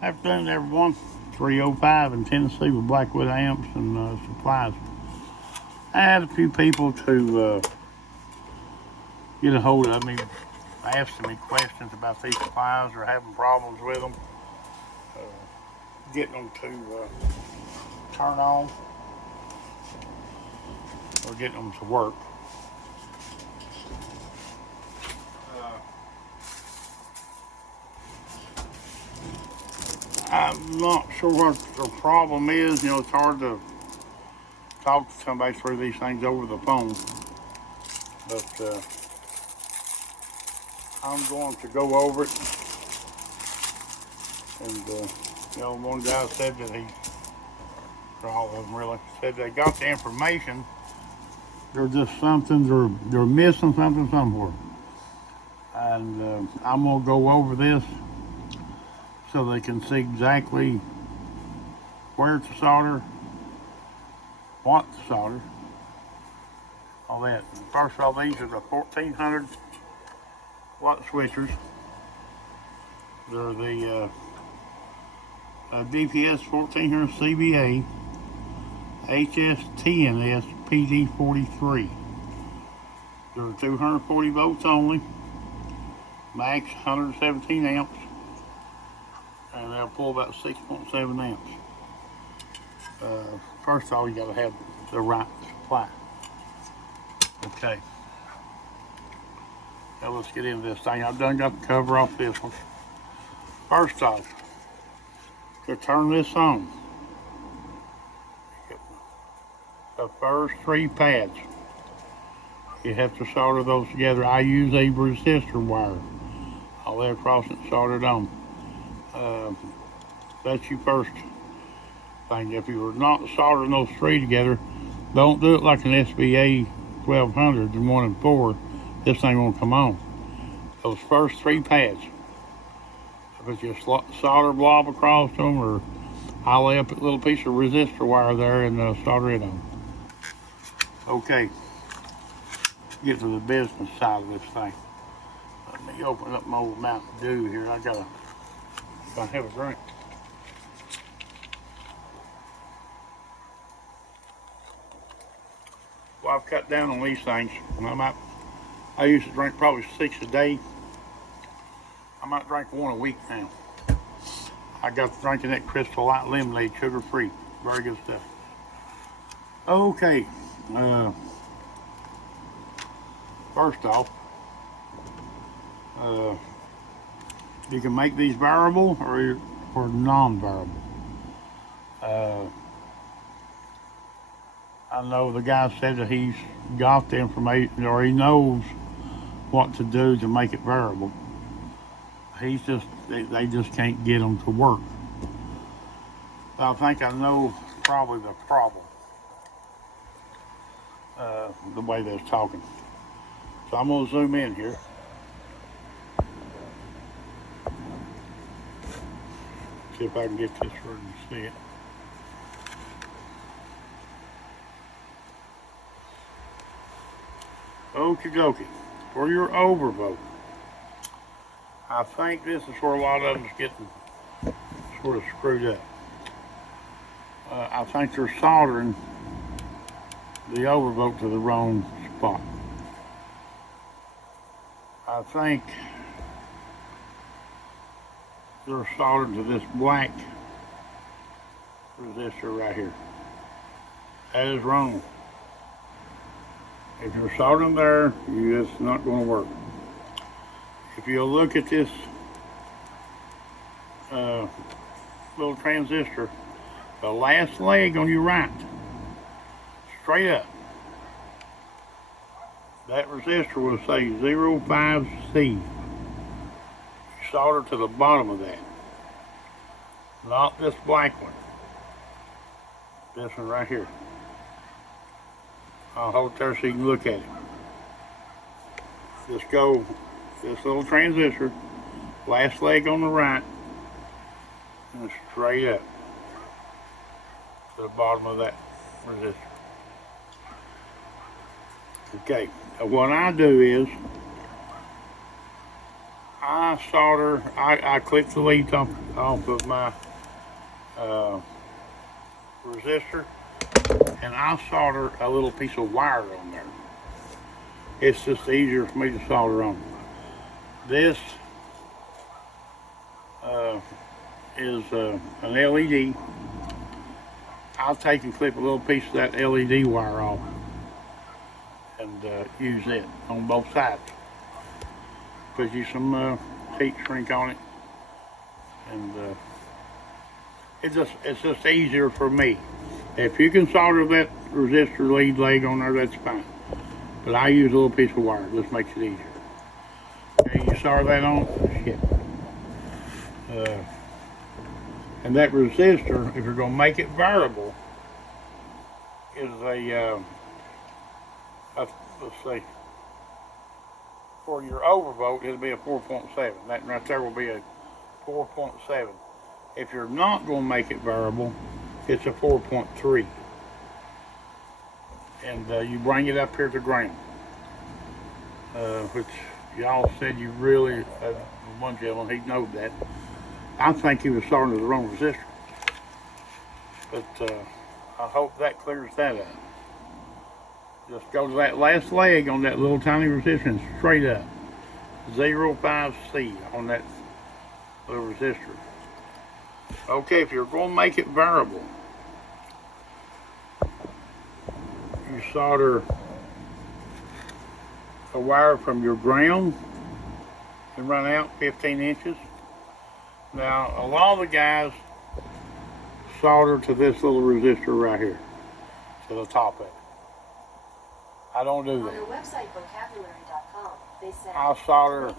Afternoon, everyone. 305 in Tennessee with Blackwood Amps and supplies. I had a few people to get a hold of me, asking me questions about these supplies or having problems with them, getting them to turn on or getting them to work. I'm not sure what the problem is. You know, it's hard to talk to somebody through these things over the phone. But I'm going to go over it. And, one guy said that for all of them really, said they got the information. They're just they're missing something somewhere. And I'm going to go over this so they can see exactly where to solder, what to solder, all that. First of all, these are the 1400 watt switchers. They're the DPS 1400 CBA HSTNS PD43. They're 240 volts only, max 117 amps, and they'll pull about 6.7 amps. First of all, you gotta have the right supply. Okay. Now let's get into this thing. I've done got the cover off this one. First off, to turn this on, the first three pads, you have to solder those together. I use a resistor wire. I'll lay across it and solder it on. That's your first thing. If you were not soldering those three together, don't do it like an SBA 1200 and 1 and 4. This thing won't come on. Those first three pads, if it's just solder blob across them, or I'll lay up a little piece of resistor wire there and solder it on. Okay, get to the business side of this thing. Let me open up my old Mountain Dew here. I have a drink. Well, I've cut down on these things. I used to drink probably 6 a day. I might drink 1 a week now. I got to drinking that Crystal Light lemonade, sugar free. Very good stuff. Okay. First off, you can make these variable or non-variable. I know the guy said that he's got the information, or he knows what to do to make it variable. They just can't get them to work. I think I know probably the problem, the way they're talking. So I'm gonna zoom in here. See if I can get this where you can see it. Okie dokie. For your overvolt, I think this is where a lot of them's getting sort of screwed up. I think they're soldering the overvolt to the wrong spot. I think they're soldered to this black resistor right here. That is wrong. If you're soldering there, it's not going to work. If you look at this little transistor, the last leg on your right, straight up, that resistor will say 05C. You solder to the bottom of that, not this black one. This one right here. I'll hold it there so you can look at it. Just go this little transistor, last leg on the right, and straight up to the bottom of that resistor. Okay, what I do is I solder, I clip the leads off of my resistor, and I solder a little piece of wire on there. It's just easier for me to solder on. This is an LED. I'll take and clip a little piece of that LED wire off and use it on both sides. Put you some heat shrink on it, and it's just easier for me. If you can solder that resistor lead leg on there, that's fine. But I use a little piece of wire. This makes it easier. Okay, you solder that on, shit. And that resistor, if you're going to make it variable, is let's see, for your overvolt, it'll be a 4.7. That right there will be a 4.7. If you're not going to make it variable, it's a 4.3. And you bring it up here to ground, which y'all said you really, one gentleman, he knowed that. I think he was starting to the wrong resistor. But I hope that clears that up. Just go to that last leg on that little tiny resistor and straight up. 05C on that little resistor. Okay, if you're going to make it variable, you solder a wire from your ground and run out 15 inches. Now, a lot of the guys solder to this little resistor right here, to the top of it. I don't do that. On their website, vocabulary.com, they said, I solder,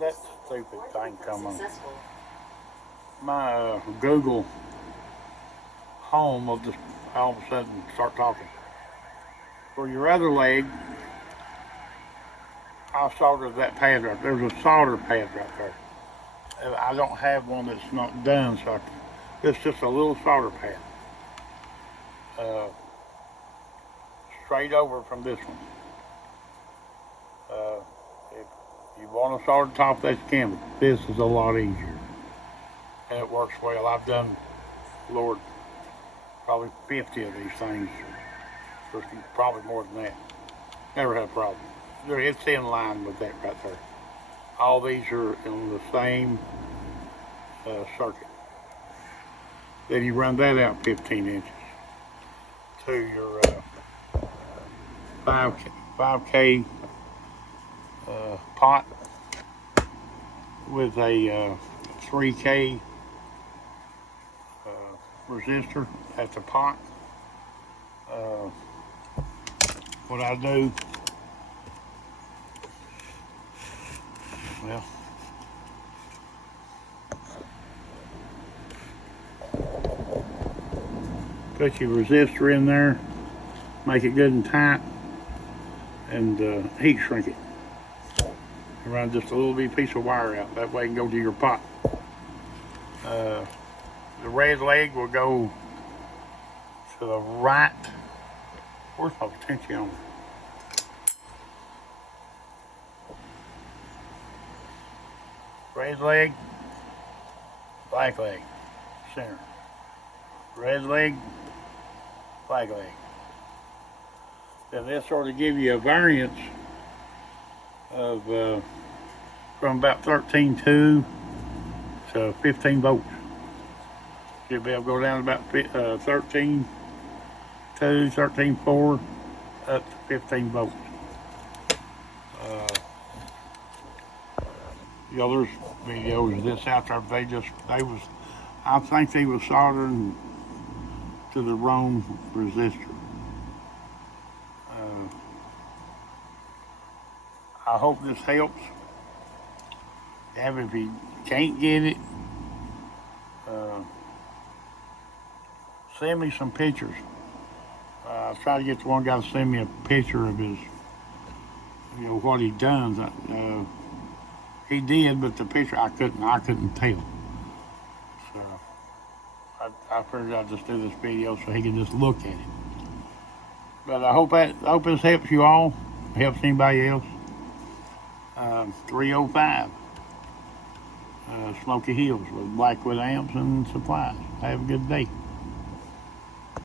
that stupid thing come on. My Google Home will just all of a sudden start talking. For your other leg, I soldered that pad right there. There's a solder pad right there. I don't have one that's not done, so it's just a little solder pad. Straight over from this one. If you want to solder the top, that's canvas. This is a lot easier. And it works well. I've done, Lord, probably 50 of these things. Probably more than that. Never had a problem. It's in line with that right there. All these are in the same circuit. Then you run that out 15 inches to your 5K pot with a 3K resistor at the pot. What I do, well, put your resistor in there, make it good and tight, and heat shrink it. And run just a little bitty piece of wire out. That way it can go to your pot. The red leg will go to the right. Where's my potentiometer? Red leg, black leg, center. Red leg, black leg. Then this sort of give you a variance of from about 13.2 to 15 volts. You'll be able to go down to about 13.2, 13.4, up to 15 volts. The others videos of this out there, I think they was soldering to the wrong resistor. I hope this helps. If you can't get it, send me some pictures. I try to get the one guy to send me a picture of his, what he done. He did, but the picture I couldn't tell. So I figured I'd just do this video so he can just look at it. But I hope this helps you all. Helps anybody else. 305. Smoky Hills with Blackwood Amps and Supplies. Have a good day.